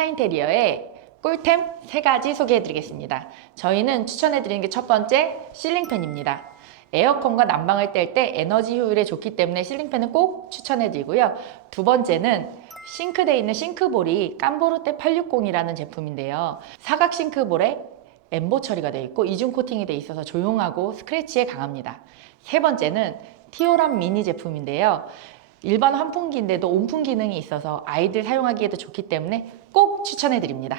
스타인테리어의 꿀템 3가지 소개해드리겠습니다. 저희는 추천해드리는 게 첫 번째 실링팬입니다. 에어컨과 난방을 뗄 때 에너지 효율에 좋기 때문에 실링팬은 꼭 추천해드리고요. 두 번째는 싱크대에 있는 싱크볼이 깜보르테 860이라는 제품인데요. 사각 싱크볼에 엠보 처리가 되어 있고 이중 코팅이 되어 있어서 조용하고 스크래치에 강합니다. 세 번째는 티오람 미니 제품인데요. 일반 환풍기인데도 온풍 기능이 있어서 아이들 사용하기에도 좋기 때문에 꼭 추천해드립니다.